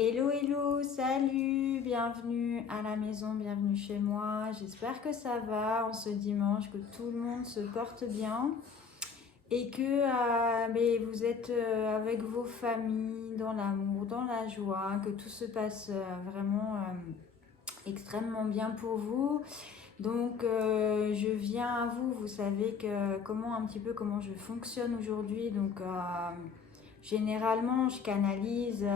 Hello, hello, salut, bienvenue à la maison, bienvenue chez moi. J'espère que ça va en ce dimanche, que tout le monde se porte bien et que mais vous êtes avec vos familles, dans l'amour, dans la joie, que tout se passe vraiment extrêmement bien pour vous. Donc je viens à vous, vous savez que comment un petit peu comment je fonctionne aujourd'hui. Donc généralement je canalise.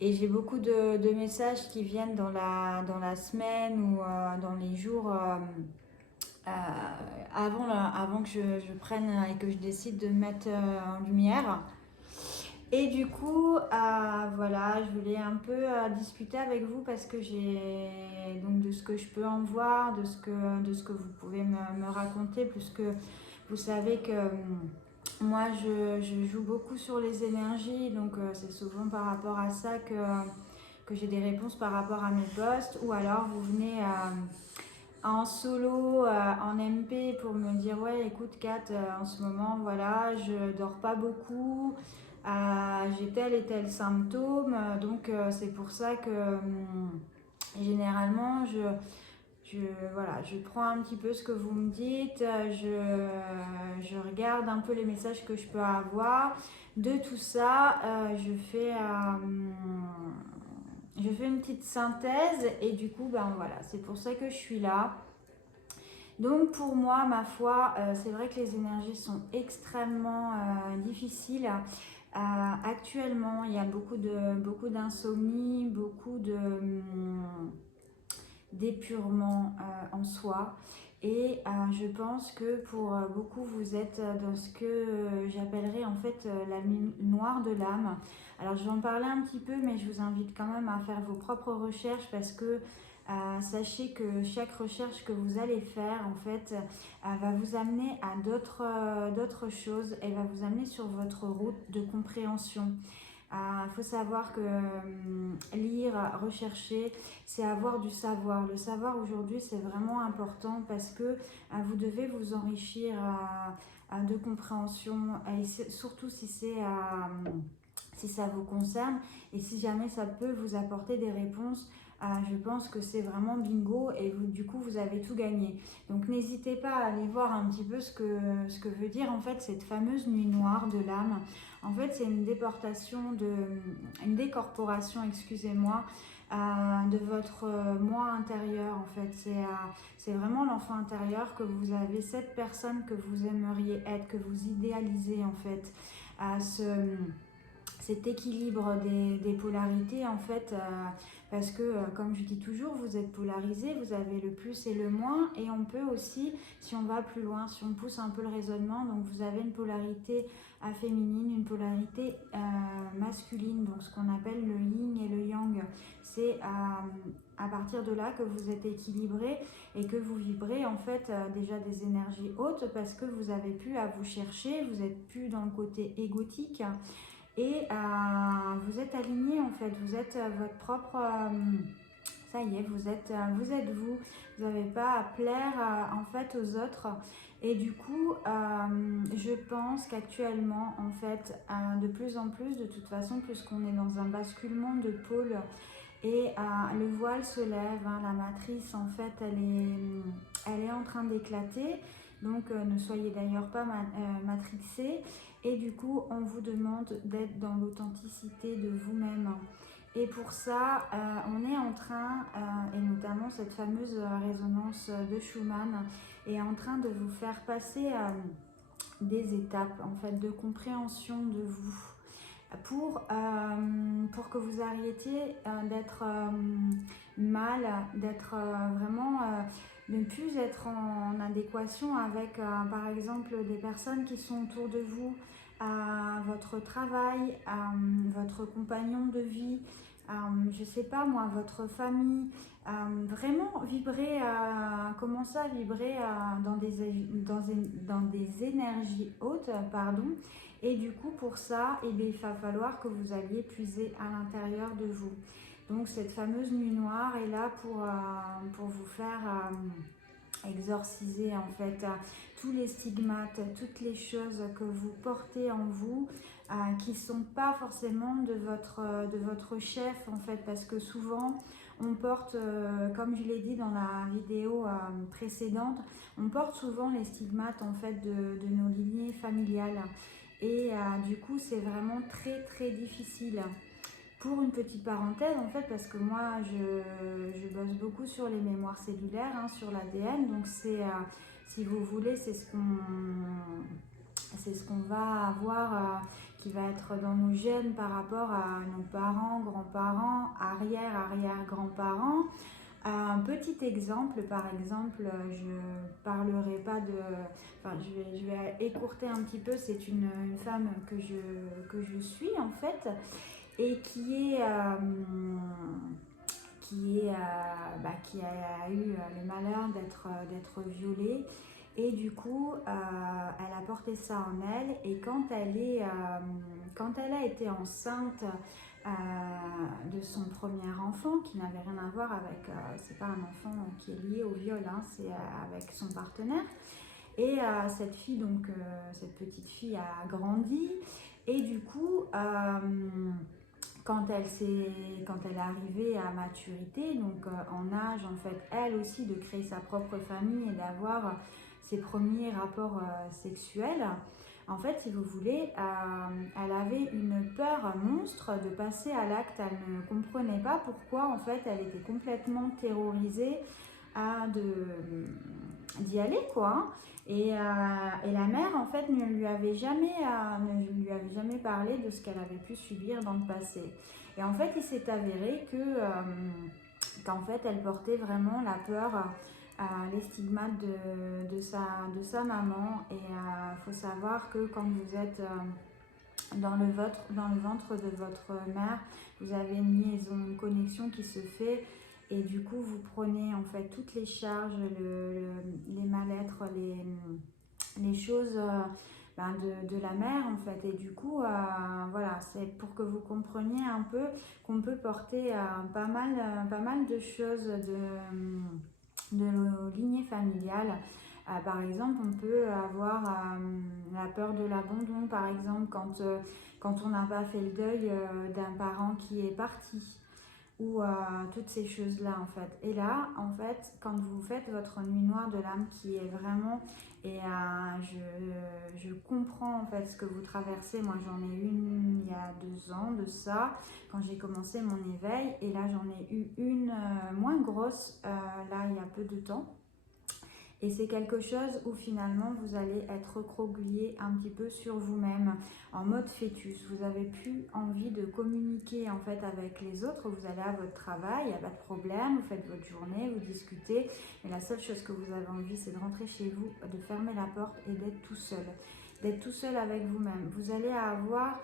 Et j'ai beaucoup de messages qui viennent dans la semaine ou dans les jours euh, avant que je prenne et que je décide de me mettre en lumière. Et du coup, voilà, je voulais un peu discuter avec vous parce que j'ai donc de ce que je peux en voir, de ce que vous pouvez me raconter, puisque vous savez que moi je joue beaucoup sur les énergies, donc c'est souvent par rapport à ça que j'ai des réponses par rapport à mes posts, ou alors vous venez en solo, en MP pour me dire ouais écoute Kat, en ce moment voilà je dors pas beaucoup, j'ai tel et tel symptôme, donc c'est pour ça que généralement je, voilà, je prends un petit peu ce que vous me dites, je regarde un peu les messages que je peux avoir. De tout ça, je fais une petite synthèse et du coup, ben voilà, c'est pour ça que je suis là. Donc pour moi, ma foi, c'est vrai que les énergies sont extrêmement difficiles. Actuellement, il y a beaucoup d'insomnie, beaucoup d'épurement en soi. Et je pense que pour beaucoup, vous êtes dans ce que j'appellerais en fait la nuit noire de l'âme. Alors je vais en parler un petit peu, mais je vous invite quand même à faire vos propres recherches parce que sachez que chaque recherche que vous allez faire, en fait, va vous amener à d'autres choses. Elle va vous amener sur votre route de compréhension. Il faut savoir que lire, rechercher, c'est avoir du savoir. Le savoir aujourd'hui, c'est vraiment important parce que vous devez vous enrichir de compréhension, et surtout si ça vous concerne et si jamais ça peut vous apporter des réponses. Je pense que c'est vraiment bingo et du coup vous avez tout gagné. Donc n'hésitez pas à aller voir un petit peu ce que veut dire en fait cette fameuse nuit noire de l'âme. En fait, c'est une décorporation, excusez-moi, de votre moi intérieur. En fait, c'est vraiment l'enfant intérieur que vous avez, cette personne que vous aimeriez être, que vous idéalisez en fait. À cet équilibre des polarités en fait, parce que comme je dis toujours, vous êtes polarisé, vous avez le plus et le moins, et on peut aussi, si on va plus loin, si on pousse un peu le raisonnement, donc vous avez une polarité féminine, une polarité masculine, donc ce qu'on appelle le yin et le yang. C'est à partir de là que vous êtes équilibré et que vous vibrez en fait déjà des énergies hautes parce que vous avez pu à vous chercher, vous n'êtes plus dans le côté égotique et vous êtes aligné en fait, vous êtes votre propre, ça y est, vous êtes vous, vous n'avez pas à plaire en fait aux autres. Et du coup, je pense qu'actuellement, en fait, de plus en plus, de toute façon, puisqu'on est dans un basculement de pôle et le voile se lève, hein, la matrice, en fait, elle est en train d'éclater. Donc, ne soyez d'ailleurs pas matrixés. Et du coup, on vous demande d'être dans l'authenticité de vous-même. Et pour ça, on est en train, et notamment cette fameuse résonance de Schumann, est en train de vous faire passer des étapes en fait de compréhension de vous pour que vous arrêtiez d'être mal, d'être vraiment de ne plus être en adéquation avec par exemple des personnes qui sont autour de vous, votre travail, votre compagnon de vie, je sais pas moi, votre famille. Vraiment vibrer, commencer à vibrer dans des énergies hautes, pardon. Et du coup, pour ça, eh bien, il va falloir que vous alliez puiser à l'intérieur de vous. Donc, cette fameuse nuit noire est là pour vous faire exorciser en fait tous les stigmates, toutes les choses que vous portez en vous qui ne sont pas forcément de votre chef en fait, parce que souvent on porte, comme je l'ai dit dans la vidéo précédente, on porte souvent les stigmates en fait de nos lignées familiales et du coup c'est vraiment très très difficile. Pour une petite parenthèse, en fait, parce que moi, je bosse beaucoup sur les mémoires cellulaires, hein, sur l'ADN. Donc, si vous voulez, c'est ce qu'on va avoir, qui va être dans nos gènes par rapport à nos parents, grands-parents, arrière-arrière-grands-parents. Un petit exemple, par exemple, je parlerai pas de... Enfin, je vais écourter un petit peu. C'est une femme que je suis, en fait, et qui a eu le malheur d'être violée. Et du coup, elle a porté ça en elle. Et quand elle a été enceinte de son premier enfant, qui n'avait rien à voir avec... c'est pas un enfant qui est lié au viol, hein, c'est avec son partenaire. Et cette fille, donc cette petite fille a grandi. Et du coup... quand elle est arrivée à maturité, donc en âge en fait, elle aussi de créer sa propre famille et d'avoir ses premiers rapports sexuels, en fait, si vous voulez, elle avait une peur monstre de passer à l'acte. Elle ne comprenait pas pourquoi en fait elle était complètement terrorisée d'y aller, quoi. Et la mère, en fait, ne lui avait jamais parlé de ce qu'elle avait pu subir dans le passé. Et en fait, il s'est avéré qu'en fait, elle portait vraiment la peur, les stigmates de sa maman. Et il faut savoir que quand vous êtes dans le ventre de votre mère, vous avez une liaison, une connexion qui se fait. Et du coup, vous prenez en fait toutes les charges, les mal-être, les choses de la mère en fait. Et du coup, voilà, c'est pour que vous compreniez un peu qu'on peut porter pas mal de choses de nos lignées familiales. Par exemple, on peut avoir la peur de l'abandon, par exemple, quand on n'a pas fait le deuil d'un parent qui est parti, ou toutes ces choses-là en fait. Et là, en fait, quand vous faites votre nuit noire de l'âme qui est vraiment, et je comprends en fait ce que vous traversez. Moi j'en ai une il y a 2 ans de ça, quand j'ai commencé mon éveil, et là j'en ai eu une moins grosse, là il y a peu de temps. Et c'est quelque chose où finalement vous allez être recroquevillé un petit peu sur vous-même, en mode fœtus. Vous n'avez plus envie de communiquer en fait avec les autres. Vous allez à votre travail, il n'y a pas de problème, vous faites votre journée, vous discutez. Mais la seule chose que vous avez envie, c'est de rentrer chez vous, de fermer la porte et d'être tout seul. D'être tout seul avec vous-même. Vous allez avoir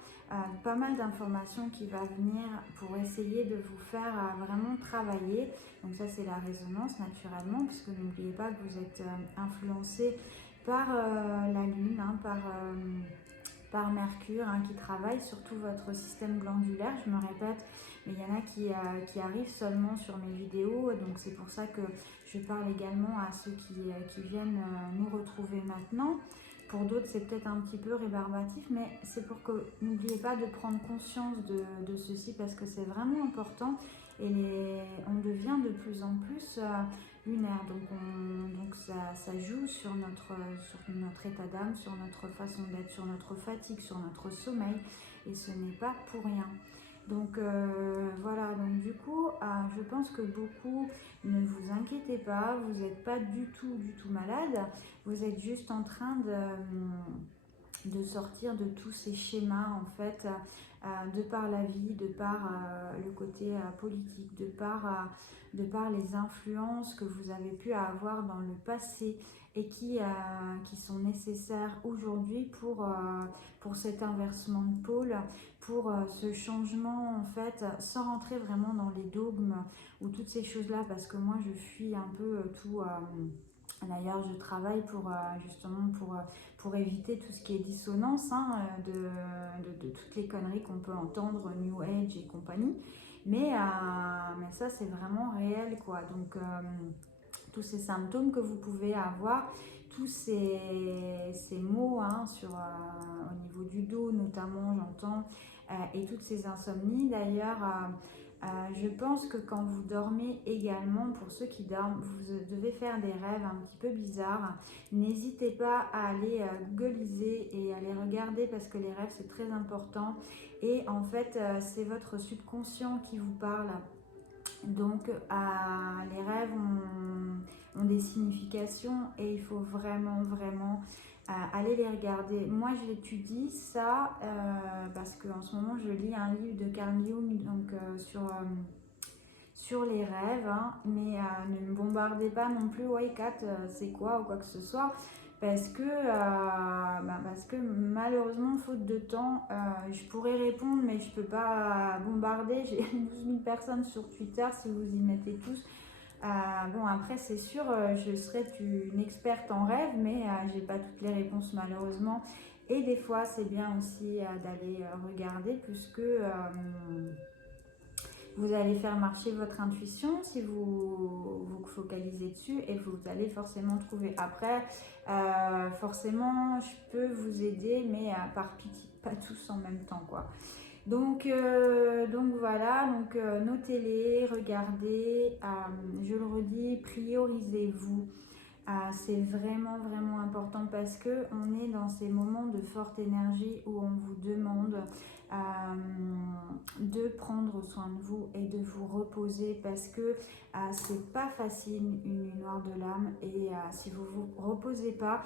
pas mal d'informations qui vont venir pour essayer de vous faire vraiment travailler. Donc ça c'est la résonance naturellement, puisque n'oubliez pas que vous êtes influencé par la Lune, hein, par Mercure, hein, qui travaille sur tout votre système glandulaire. Je me répète, mais il y en a qui arrivent seulement sur mes vidéos, donc c'est pour ça que je parle également à ceux qui viennent nous retrouver maintenant. Pour d'autres, c'est peut-être un petit peu rébarbatif, mais c'est pour que n'oubliez pas de prendre conscience de ceci, parce que c'est vraiment important. Et on devient de plus en plus lunaire, donc ça joue sur notre état d'âme, sur notre façon d'être, sur notre fatigue, sur notre sommeil, et ce n'est pas pour rien. Donc voilà, donc du coup, je pense que beaucoup, ne vous inquiétez pas, vous n'êtes pas du tout malade, vous êtes juste en train de sortir de tous ces schémas en fait, de par la vie, de par le côté politique, de par les influences que vous avez pu avoir dans le passé et qui sont nécessaires aujourd'hui pour cet inversement de pôle, pour ce changement en fait, sans rentrer vraiment dans les dogmes ou toutes ces choses-là, parce que moi je fuis un peu tout. D'ailleurs, je travaille justement pour éviter tout ce qui est dissonance, hein, de toutes les conneries qu'on peut entendre, New Age et compagnie. Mais ça, c'est vraiment réel, quoi. Donc, tous ces symptômes que vous pouvez avoir, tous ces maux hein, au niveau du dos notamment, j'entends, et toutes ces insomnies. D'ailleurs, je pense que quand vous dormez également, pour ceux qui dorment, vous devez faire des rêves un petit peu bizarres. N'hésitez pas à aller googliser et à les regarder parce que les rêves c'est très important. Et en fait, c'est votre subconscient qui vous parle. Donc, les rêves ont des significations et il faut vraiment, vraiment aller les regarder. Moi, je l'étudie ça parce qu'en ce moment, je lis un livre de Carl Jung donc, sur les rêves. Hein, mais ne me bombardez pas non plus, ouais, Kat, c'est quoi ou quoi que ce soit. Parce que malheureusement, faute de temps, je pourrais répondre, mais je ne peux pas bombarder. J'ai 12 000 personnes sur Twitter, si vous y mettez tous. Bon, après, c'est sûr, je serais une experte en rêve, mais j'ai pas toutes les réponses malheureusement. Et des fois, c'est bien aussi d'aller regarder, puisque vous allez faire marcher votre intuition si vous vous focalisez dessus et vous allez forcément trouver. Après, forcément, je peux vous aider, mais par pitié, pas tous en même temps, quoi. Donc voilà, notez-les, regardez, je le redis, priorisez-vous. C'est vraiment, vraiment important parce que on est dans ces moments de forte énergie où on vous demande de prendre soin de vous et de vous reposer parce que c'est pas facile une nuit noire de l'âme et si vous vous reposez pas,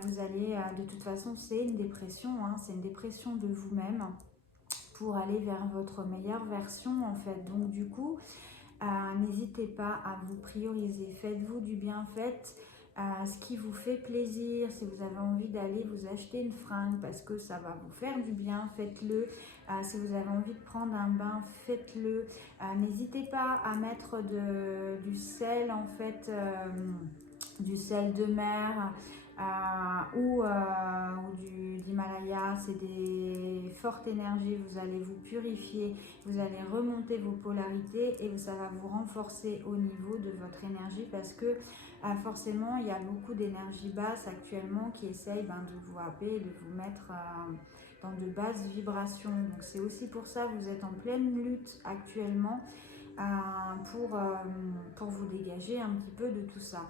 vous allez, de toute façon, c'est une dépression, hein, c'est une dépression de vous-même pour aller vers votre meilleure version en fait. Donc du coup, n'hésitez pas à vous prioriser, faites-vous du bien, faites ce qui vous fait plaisir. Si vous avez envie d'aller vous acheter une fringue parce que ça va vous faire du bien, faites-le. Si vous avez envie de prendre un bain, faites-le. N'hésitez pas à mettre du sel en fait, du sel de mer ou d'Himalaya. C'est des fortes énergies, vous allez vous purifier, vous allez remonter vos polarités et ça va vous renforcer au niveau de votre énergie parce que forcément il y a beaucoup d'énergie basse actuellement qui essayent de vous happer, de vous mettre dans de basses vibrations. Donc c'est aussi pour ça que vous êtes en pleine lutte actuellement pour vous dégager un petit peu de tout ça.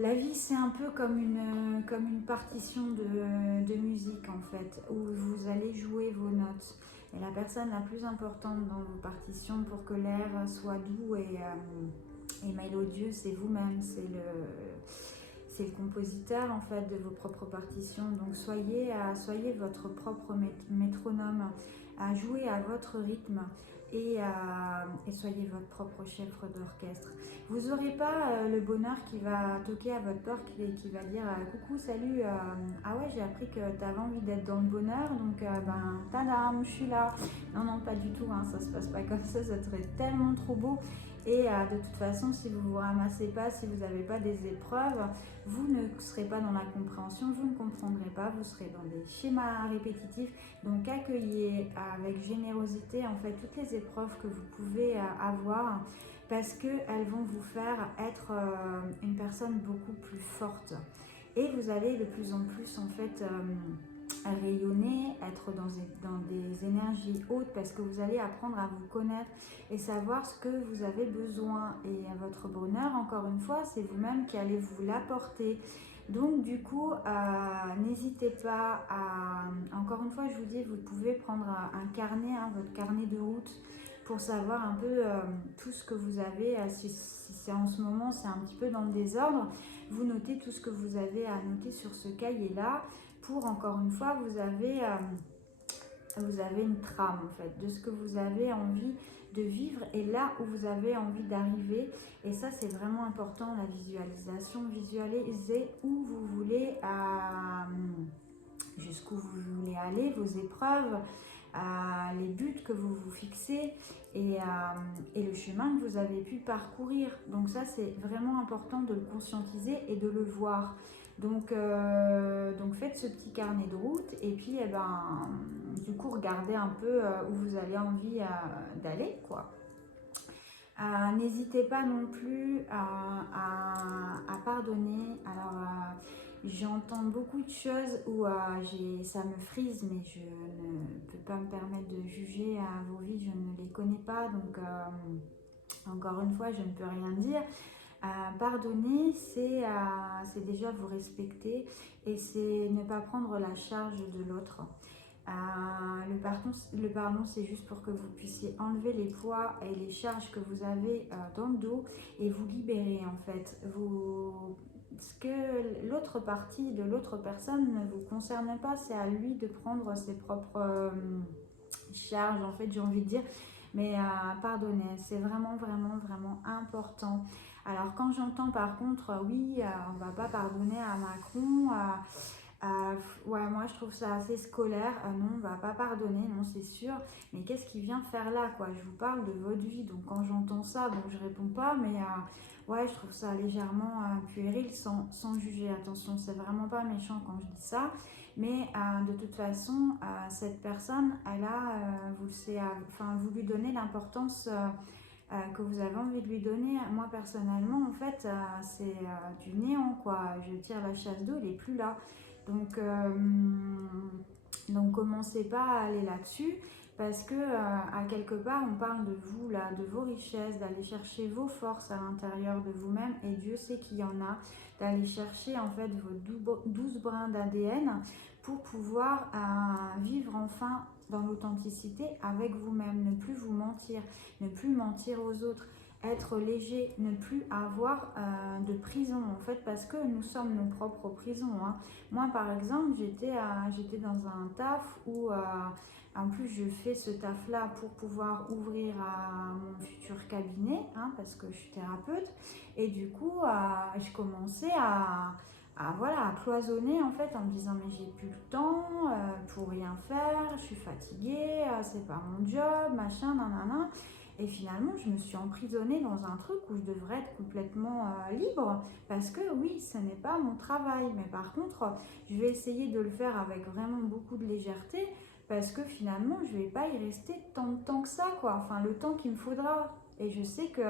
La vie, c'est un peu comme une partition de musique, en fait, où vous allez jouer vos notes. Et la personne la plus importante dans vos partitions pour que l'air soit doux et mélodieux, c'est vous-même, c'est le compositeur, en fait, de vos propres partitions. Donc, soyez votre propre métronome, jouez à votre rythme et soyez votre propre chef d'orchestre. Vous n'aurez pas le bonheur qui va toquer à votre porte et qui va dire coucou, salut, ah ouais, j'ai appris que tu avais envie d'être dans le bonheur, donc tadam, je suis là. Non, non, pas du tout, hein, ça se passe pas comme ça serait tellement trop beau. Et de toute façon, si vous ne vous ramassez pas, si vous n'avez pas des épreuves, vous ne serez pas dans la compréhension, vous ne comprendrez pas, vous serez dans des schémas répétitifs. Donc accueillez avec générosité en fait toutes les épreuves que vous pouvez avoir parce qu'elles vont vous faire être une personne beaucoup plus forte. Et vous allez de plus en plus en fait rayonner, être dans des énergies hautes parce que vous allez apprendre à vous connaître et savoir ce que vous avez besoin. Et votre bonheur, encore une fois, c'est vous-même qui allez vous l'apporter. Donc du coup, n'hésitez pas encore une fois, je vous dis, vous pouvez prendre un carnet, hein, votre carnet de route pour savoir un peu tout ce que vous avez. Si c'est en ce moment, c'est un petit peu dans le désordre, vous notez tout ce que vous avez à noter sur ce cahier-là. Pour, encore une fois, vous avez une trame en fait de ce que vous avez envie de vivre et là où vous avez envie d'arriver. Et ça, c'est vraiment important, la visualisation. Visualisez où vous voulez, jusqu'où vous voulez aller, vos épreuves, les buts que vous vous fixez et le chemin que vous avez pu parcourir. Donc ça, c'est vraiment important de le conscientiser et de le voir. Donc faites ce petit carnet de route et puis du coup regardez un peu où vous avez envie d'aller, quoi. N'hésitez pas non plus à pardonner. Alors, j'entends beaucoup de choses où ça me frise, mais je ne peux pas me permettre de juger vos vies, je ne les connais pas, donc encore une fois, je ne peux rien dire. Pardonner, c'est déjà vous respecter et c'est ne pas prendre la charge de l'autre. Le pardon, c'est juste pour que vous puissiez enlever les poids et les charges que vous avez dans le dos et vous libérer en fait. Ce que l'autre partie de l'autre personne ne vous concerne pas, c'est à lui de prendre ses propres charges, en fait, j'ai envie de dire. Mais pardonner, c'est vraiment, vraiment, vraiment important. Alors quand j'entends par contre, oui, on ne va pas pardonner à Macron, ouais, moi je trouve ça assez scolaire. Non, on va pas pardonner, non, c'est sûr. Mais qu'est-ce qu'il vient faire là, quoi? Je vous parle de votre vie, donc quand j'entends ça, bon, je réponds pas, mais ouais, je trouve ça légèrement puéril, sans juger. Attention, c'est vraiment pas méchant quand je dis ça. Mais de toute façon, cette personne, elle a, vous lui donnez l'importance que vous avez envie de lui donner. Moi, personnellement, en fait, c'est du néant, quoi. Je tire la chasse d'eau, il n'est plus là. Donc commencez pas à aller là-dessus parce que à quelque part on parle de vous là, de vos richesses, d'aller chercher vos forces à l'intérieur de vous-même et Dieu sait qu'il y en a, d'aller chercher en fait vos 12 brins d'ADN pour pouvoir vivre enfin dans l'authenticité avec vous-même, ne plus vous mentir, ne plus mentir aux autres, être léger, ne plus avoir de prison en fait parce que nous sommes nos propres prisons, hein. Moi par exemple j'étais dans un taf où en plus je fais ce taf là pour pouvoir ouvrir mon futur cabinet, hein, parce que je suis thérapeute et du coup je commençais voilà, à cloisonner en fait en me disant mais j'ai plus le temps pour rien faire, je suis fatiguée, c'est pas mon job, machin, nanana. Et finalement, je me suis emprisonnée dans un truc où je devrais être complètement libre parce que oui, ce n'est pas mon travail. Mais par contre, je vais essayer de le faire avec vraiment beaucoup de légèreté parce que finalement, je ne vais pas y rester tant de temps que ça, quoi. Enfin, le temps qu'il me faudra. Et je sais que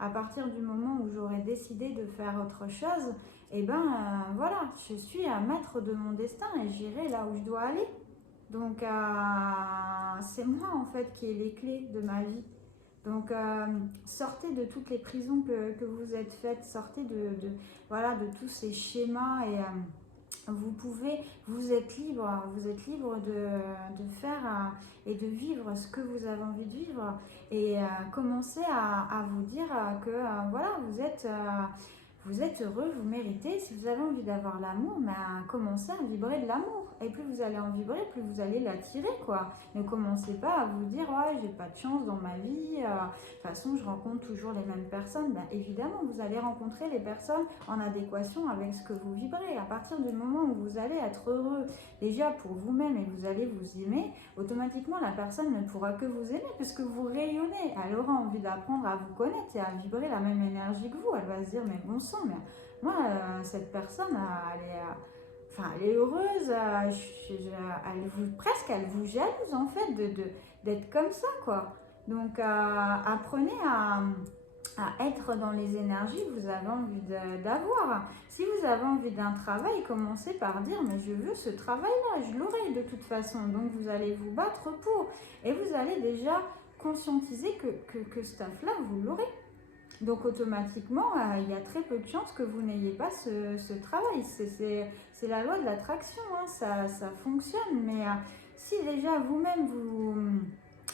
à partir du moment où j'aurai décidé de faire autre chose, et ben voilà, je suis à maître de mon destin et j'irai là où je dois aller. Donc, c'est moi en fait qui ai les clés de ma vie. Donc, sortez de toutes les prisons que vous êtes faites, sortez voilà, de tous ces schémas et vous êtes libre de faire et de vivre ce que vous avez envie de vivre et commencez à vous dire que voilà, vous êtes heureux, vous méritez. Si vous avez envie d'avoir l'amour, commencez à vibrer de l'amour. Et plus vous allez en vibrer, plus vous allez l'attirer, quoi. Ne commencez pas à vous dire, ouais, j'ai pas de chance dans ma vie. De toute façon, je rencontre toujours les mêmes personnes. Ben, évidemment, vous allez rencontrer les personnes en adéquation avec ce que vous vibrez. À partir du moment où vous allez être heureux, déjà pour vous-même et vous allez vous aimer, automatiquement, la personne ne pourra que vous aimer puisque vous rayonnez. Elle aura envie d'apprendre à vous connaître et à vibrer la même énergie que vous. Elle va se dire, mais bon sang, mais moi, cette personne, elle est heureuse, presque elle vous jalouse en fait d'être comme ça, quoi. Donc apprenez à être dans les énergies que vous avez envie d'avoir. Si vous avez envie d'un travail, commencez par dire mais je veux ce travail-là, je l'aurai de toute façon. Donc vous allez vous battre pour et vous allez déjà conscientiser que ce taf-là, vous l'aurez. Donc automatiquement, il y a très peu de chances que vous n'ayez pas ce travail. C'est la loi de l'attraction, hein, ça fonctionne. Mais si déjà vous-même,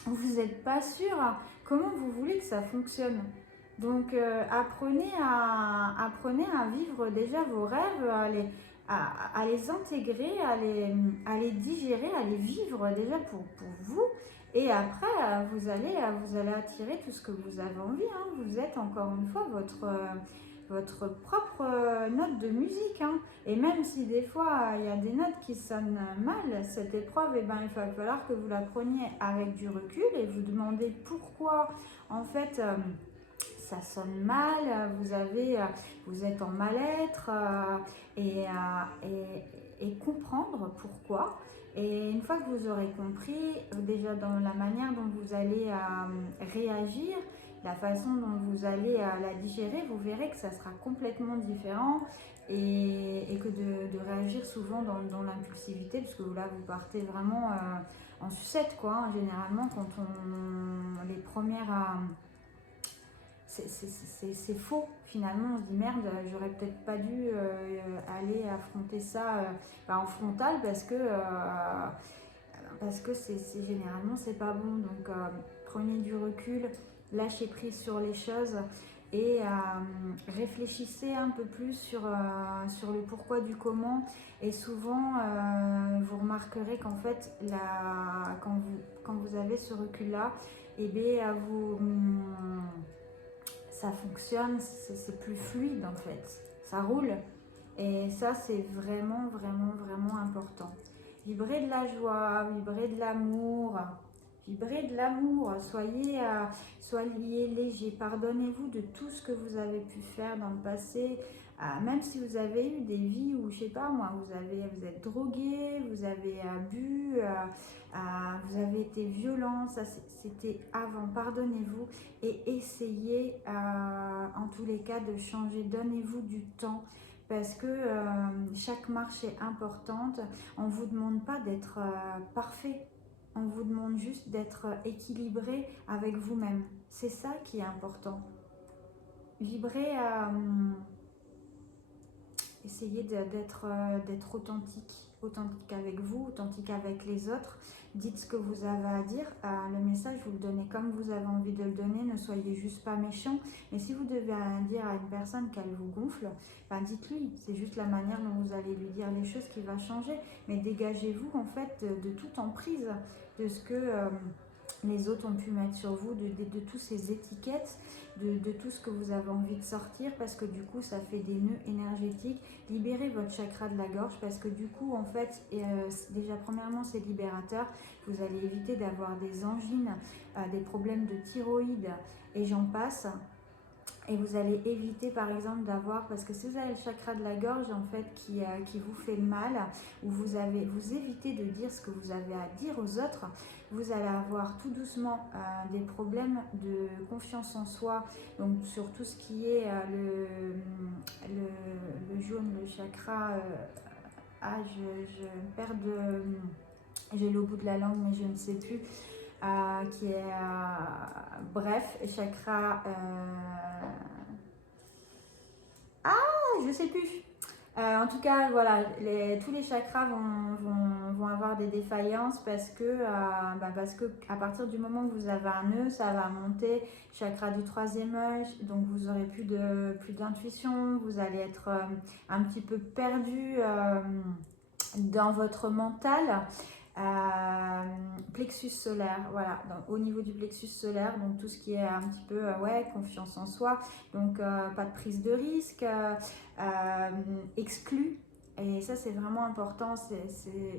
vous n'êtes pas sûr, comment vous voulez que ça fonctionne? Donc apprenez à vivre déjà vos rêves, à les intégrer, à les digérer, à les vivre déjà pour vous. Et après, vous allez attirer tout ce que vous avez envie, hein. Vous êtes encore une fois votre propre note de musique, hein. Et même si des fois il y a des notes qui sonnent mal, cette épreuve, eh ben, il va falloir que vous la preniez avec du recul et vous demandez pourquoi en fait ça sonne mal, vous êtes en mal-être et comprendre pourquoi. Et une fois que vous aurez compris, déjà dans la manière dont vous allez réagir, la façon dont vous allez la digérer, vous verrez que ça sera complètement différent et que de réagir souvent dans l'impulsivité, parce que là vous partez vraiment en sucette quoi, hein. Généralement quand on les premières à c'est faux finalement, on se dit merde, j'aurais peut-être pas dû aller affronter ça en frontal parce que généralement c'est pas bon. Donc prenez du recul, lâchez prise sur les choses et réfléchissez un peu plus sur le pourquoi du comment. Et souvent vous remarquerez qu'en fait quand vous avez ce recul là, et bien ça fonctionne, c'est plus fluide en fait, ça roule. Et ça c'est vraiment vraiment vraiment important. Vibrez de la joie, vibrez de l'amour, vibrez de l'amour, soyez léger, pardonnez-vous de tout ce que vous avez pu faire dans le passé, même si vous avez eu des vies où, je sais pas moi, vous êtes drogué, vous avez bu, vous avez été violent, ça c'était avant, pardonnez-vous et essayez en tous les cas de changer, donnez-vous du temps. Parce que chaque marche est importante. On ne vous demande pas d'être parfait. On vous demande juste d'être équilibré avec vous-même. C'est ça qui est important. Vibrez, essayez d'être authentique avec vous, authentique avec les autres. Dites ce que vous avez à dire. Le message, vous le donnez comme vous avez envie de le donner. Ne soyez juste pas méchant. Mais si vous devez dire à une personne qu'elle vous gonfle, dites-lui. C'est juste la manière dont vous allez lui dire les choses qui va changer. Mais dégagez-vous en fait de toute emprise de ce que les autres ont pu mettre sur vous, de toutes ces étiquettes, de tout ce que vous avez envie de sortir, parce que du coup ça fait des nœuds énergétiques. Libérez votre chakra de la gorge, parce que du coup en fait déjà premièrement c'est libérateur. Vous allez éviter d'avoir des angines, des problèmes de thyroïde et j'en passe. Et vous allez éviter par exemple d'avoir, parce que si vous avez le chakra de la gorge en fait qui vous fait mal, ou vous évitez de dire ce que vous avez à dire aux autres, vous allez avoir tout doucement des problèmes de confiance en soi, donc sur tout ce qui est le jaune, le chakra, je perds j'ai le bout de la langue mais je ne sais plus, qui est bref, chakra je sais plus. En tout cas, voilà, tous les chakras vont avoir des défaillances parce que à partir du moment où vous avez un nœud, ça va monter, chakra du troisième œil, donc vous aurez plus d'intuition, vous allez être un petit peu perdu dans votre mental. Plexus solaire, voilà, donc, au niveau du plexus solaire, donc tout ce qui est un petit peu confiance en soi, donc pas de prise de risque, exclu. Et ça c'est vraiment important,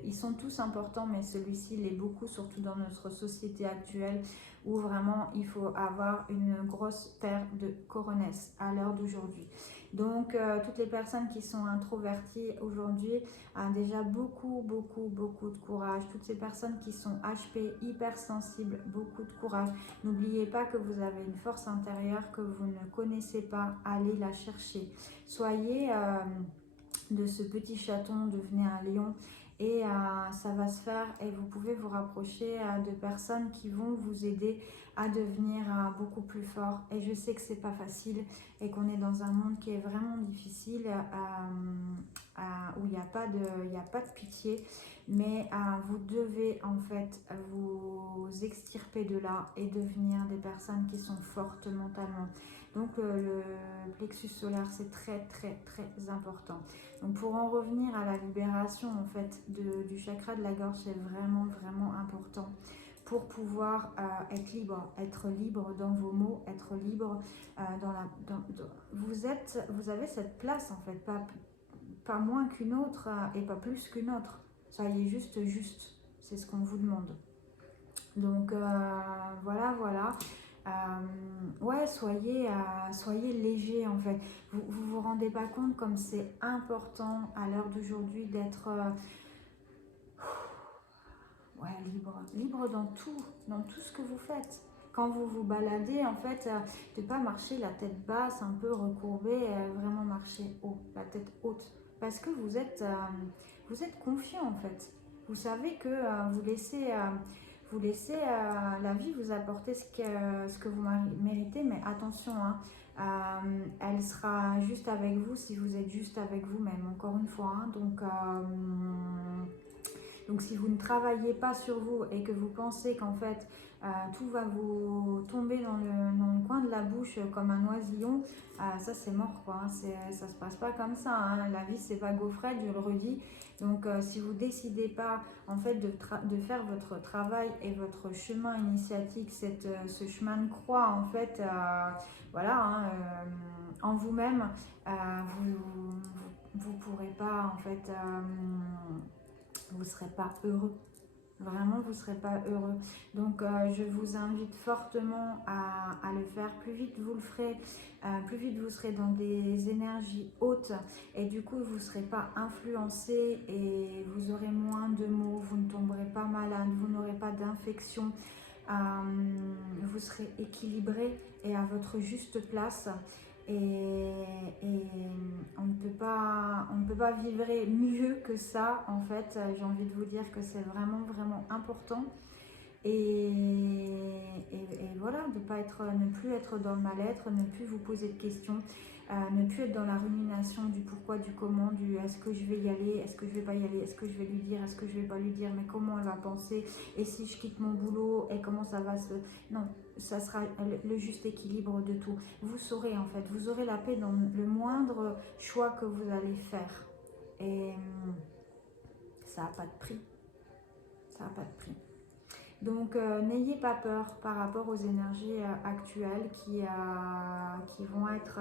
ils sont tous importants mais celui-ci l'est beaucoup, surtout dans notre société actuelle où vraiment il faut avoir une grosse paire de coronesses à l'heure d'aujourd'hui. Donc toutes les personnes qui sont introverties aujourd'hui ont déjà beaucoup de courage. Toutes ces personnes qui sont HP, hypersensibles, beaucoup de courage. N'oubliez pas que vous avez une force intérieure que vous ne connaissez pas, allez la chercher. Soyez de ce petit chaton, devenez un lion et ça va se faire et vous pouvez vous rapprocher de personnes qui vont vous aider à devenir beaucoup plus fort. Et je sais que c'est pas facile et qu'on est dans un monde qui est vraiment difficile où il n'y a pas de pitié, mais vous devez en fait vous extirper de là et devenir des personnes qui sont fortes mentalement. Donc le plexus solaire c'est très important. Donc pour en revenir à la libération en fait du chakra de la gorge, c'est vraiment important pour pouvoir être libre dans vos mots, être libre vous avez cette place en fait, pas moins qu'une autre et pas plus qu'une autre. Soyez juste, c'est ce qu'on vous demande. Donc voilà. Soyez léger en fait. Vous rendez pas compte comme c'est important à l'heure d'aujourd'hui d'être libre dans tout ce que vous faites. quand vous vous baladez, en fait, de ne pas marcher la tête basse, un peu recourbée, vraiment marcher haut, la tête haute. Parce que vous êtes confiant, en fait. Vous savez que vous laissez la vie vous apporter ce que vous méritez, mais attention, hein, elle sera juste avec vous si vous êtes juste avec vous-même, encore une fois. Hein, donc si vous ne travaillez pas sur vous et que vous pensez qu'en fait tout va vous tomber dans le coin de la bouche comme un oisillon, ça c'est mort quoi, hein, ça se passe pas comme ça, hein. La vie c'est pas gaufrette, je le redis. Donc si vous décidez pas en fait de faire votre travail et votre chemin initiatique, ce chemin de croix en fait, voilà, hein, en vous-même, vous pourrez pas en fait, vous ne serez pas heureux. Vraiment, vous ne serez pas heureux. Donc, je vous invite fortement à le faire. Plus vite vous le ferez, plus vite vous serez dans des énergies hautes et du coup, vous ne serez pas influencé et vous aurez moins de maux, vous ne tomberez pas malade, vous n'aurez pas d'infection. Vous serez équilibré et à votre juste place. Et on ne peut pas vivre mieux que ça en fait. J'ai envie de vous dire que c'est vraiment vraiment important et voilà, ne plus être dans le mal-être, ne plus vous poser de questions, ne plus être dans la rumination du pourquoi, du comment, du est-ce que je vais y aller, est-ce que je vais pas y aller, est-ce que je vais lui dire, est-ce que je vais pas lui dire, mais comment elle va penser, et si je quitte mon boulot, et comment ça va se... Non, ça sera le juste équilibre de tout. Vous saurez en fait, vous aurez la paix dans le moindre choix que vous allez faire. Et ça n'a pas de prix. Ça n'a pas de prix. Donc n'ayez pas peur par rapport aux énergies actuelles qui vont être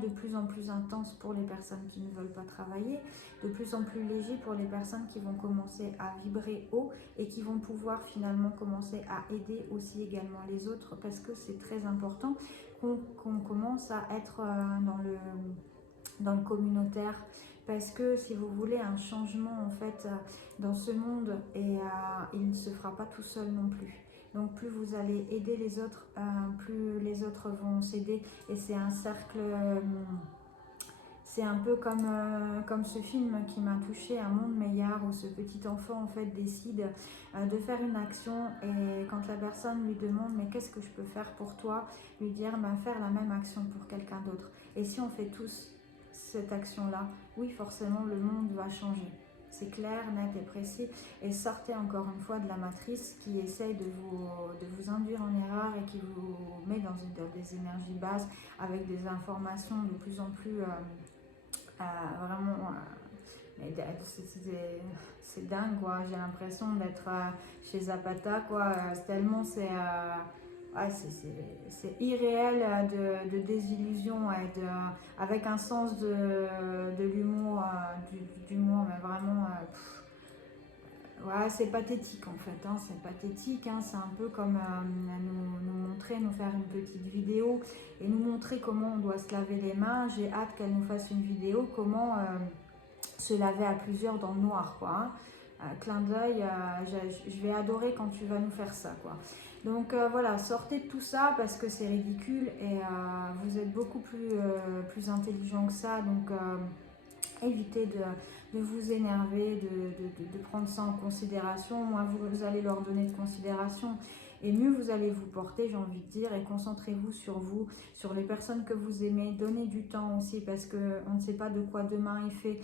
de plus en plus intenses pour les personnes qui ne veulent pas travailler, de plus en plus légers pour les personnes qui vont commencer à vibrer haut et qui vont pouvoir finalement commencer à aider aussi également les autres, parce que c'est très important qu'on commence à être dans le communautaire, parce que si vous voulez un changement en fait dans ce monde, et il ne se fera pas tout seul non plus. Donc plus vous allez aider les autres, plus les autres vont s'aider, et c'est un cercle, c'est un peu comme ce film qui m'a touché, Un monde meilleur, où ce petit enfant en fait décide de faire une action, et quand la personne lui demande mais qu'est-ce que je peux faire pour toi, lui dire faire la même action pour quelqu'un d'autre. Et si on fait tous cette action-là, oui, forcément, le monde va changer. C'est clair, net et précis. Et sortez encore une fois de la matrice qui essaye de vous induire en erreur et qui vous met dans des énergies basses avec des informations de plus en plus vraiment... c'est dingue, quoi. J'ai l'impression d'être chez Zapata, quoi. Tellement c'est... Ouais, c'est irréel de désillusion et avec un sens de l'humour, d'humour, mais vraiment, ouais, c'est pathétique en fait, hein, c'est pathétique, hein, c'est un peu comme nous montrer, nous faire une petite vidéo et nous montrer comment on doit se laver les mains. J'ai hâte qu'elle nous fasse une vidéo, comment se laver à plusieurs dans le noir, quoi. Hein. Clin d'œil, je vais adorer quand tu vas nous faire ça, quoi. Donc voilà, sortez de tout ça parce que c'est ridicule et vous êtes beaucoup plus intelligent que ça, donc évitez de vous énerver, de prendre ça en considération. Moins vous allez leur donner de considération et mieux vous allez vous porter, j'ai envie de dire, et concentrez-vous, sur les personnes que vous aimez. Donnez du temps aussi parce qu'on ne sait pas de quoi demain est fait.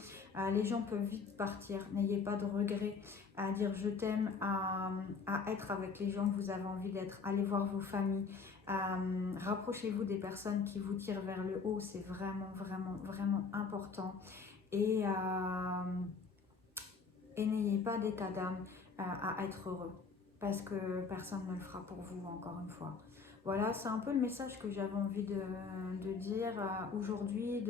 Les gens peuvent vite partir, n'ayez pas de regrets à dire je t'aime, à être avec les gens que vous avez envie d'être. Allez voir vos familles, rapprochez-vous des personnes qui vous tirent vers le haut, c'est vraiment, vraiment, vraiment important. Et n'ayez pas d'état d'âme à être heureux, parce que personne ne le fera pour vous, encore une fois. Voilà, c'est un peu le message que j'avais envie de dire aujourd'hui,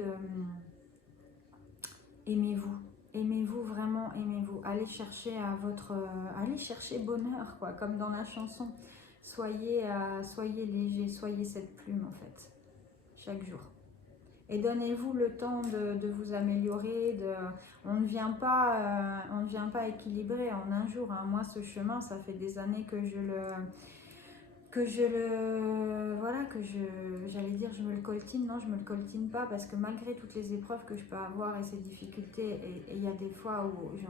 aimez-vous. Aimez-vous, vraiment aimez-vous. Allez chercher allez chercher bonheur, quoi, comme dans la chanson. Soyez léger, soyez cette plume en fait, chaque jour. Et donnez-vous le temps de vous améliorer. On ne vient pas équilibré en un jour. Hein. Moi, ce chemin, ça fait des années que que je le, voilà, j'allais dire, je me le coltine. Non, je me le coltine pas parce que malgré toutes les épreuves que je peux avoir et ces difficultés, et il y a des fois où je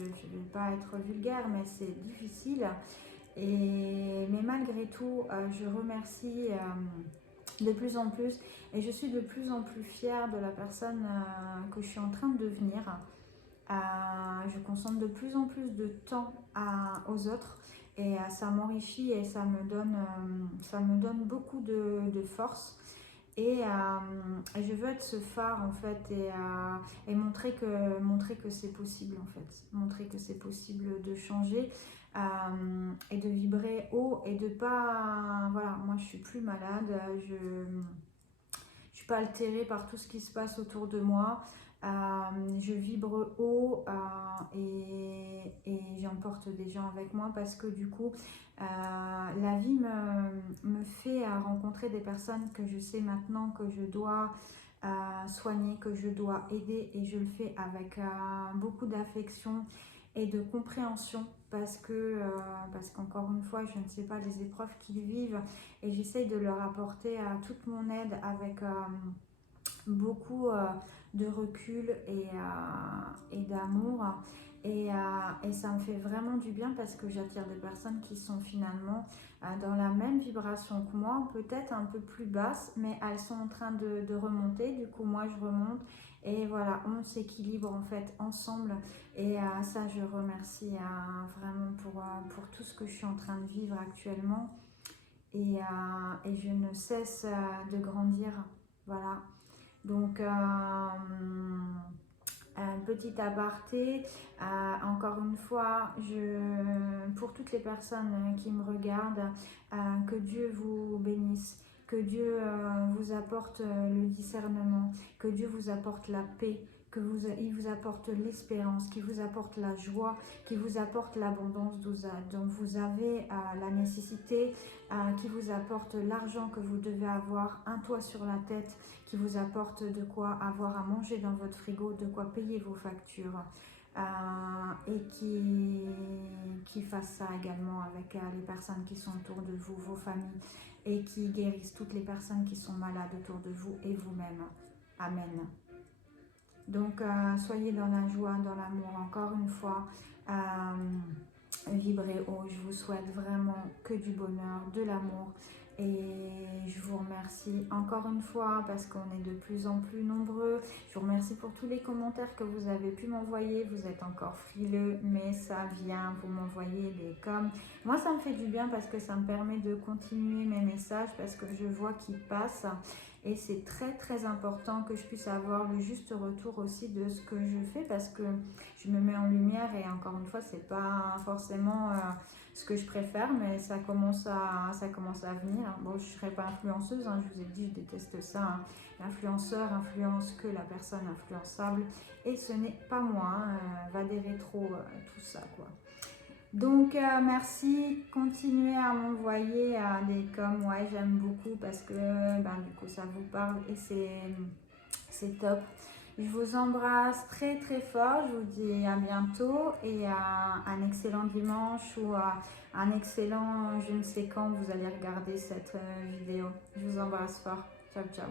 ne vais pas être vulgaire, mais c'est difficile. Mais malgré tout, je remercie de plus en plus, et je suis de plus en plus fière de la personne que je suis en train de devenir. Je concentre de plus en plus de temps aux autres, et ça m'enrichit et ça me donne beaucoup de force. Je veux être ce phare en fait, et montrer que c'est possible en fait, montrer que c'est possible de changer, et de vibrer haut, et de pas, voilà, moi je suis plus malade, je suis pas altérée par tout ce qui se passe autour de moi. Je vibre haut, et j'emporte des gens avec moi parce que du coup, la vie me fait rencontrer des personnes que je sais maintenant que je dois soigner, que je dois aider, et je le fais avec beaucoup d'affection et de compréhension parce qu'encore une fois, je ne sais pas les épreuves qu'ils vivent, et j'essaye de leur apporter toute mon aide avec beaucoup de recul et d'amour. Et ça me fait vraiment du bien parce que j'attire des personnes qui sont finalement dans la même vibration que moi, peut-être un peu plus basse, mais elles sont en train de remonter. Du coup, moi, je remonte. Et voilà, on s'équilibre en fait ensemble. Et ça, je remercie vraiment pour tout ce que je suis en train de vivre actuellement. Et je ne cesse de grandir. Voilà. Donc, un petit aparté, encore une fois, pour toutes les personnes qui me regardent, que Dieu vous bénisse, que Dieu vous apporte le discernement, que Dieu vous apporte la paix, il vous apporte l'espérance, qu'il vous apporte la joie, qu'il vous apporte l'abondance dont vous avez la nécessité, qui vous apporte l'argent que vous devez avoir, un toit sur la tête, qui vous apporte de quoi avoir à manger dans votre frigo, de quoi payer vos factures, et qui fasse ça également avec les personnes qui sont autour de vous, vos familles, et qui guérissent toutes les personnes qui sont malades autour de vous et vous-même. Amen. Donc, soyez dans la joie, dans l'amour, encore une fois. Vibrez haut. Je vous souhaite vraiment que du bonheur, de l'amour. Et je vous remercie encore une fois parce qu'on est de plus en plus nombreux. Je vous remercie pour tous les commentaires que vous avez pu m'envoyer. Vous êtes encore frileux, mais ça vient. Vous m'envoyez des coms. Moi, ça me fait du bien parce que ça me permet de continuer mes messages parce que je vois qu'ils passent. Et c'est très très important que je puisse avoir le juste retour aussi de ce que je fais parce que je me mets en lumière, et encore une fois, c'est pas forcément ce que je préfère, mais ça commence à venir. Bon, je ne serai pas influenceuse, hein, je vous ai dit, je déteste ça. Hein. L'influenceur influence que la personne influençable, et ce n'est pas moi. Hein, va des rétros, tout ça, quoi. Donc, merci. Continuez à m'envoyer des coms. Ouais, j'aime beaucoup parce que du coup, ça vous parle et c'est top. Je vous embrasse très très fort. Je vous dis à bientôt et un excellent dimanche ou un excellent je ne sais quand vous allez regarder cette vidéo. Je vous embrasse fort. Ciao, ciao.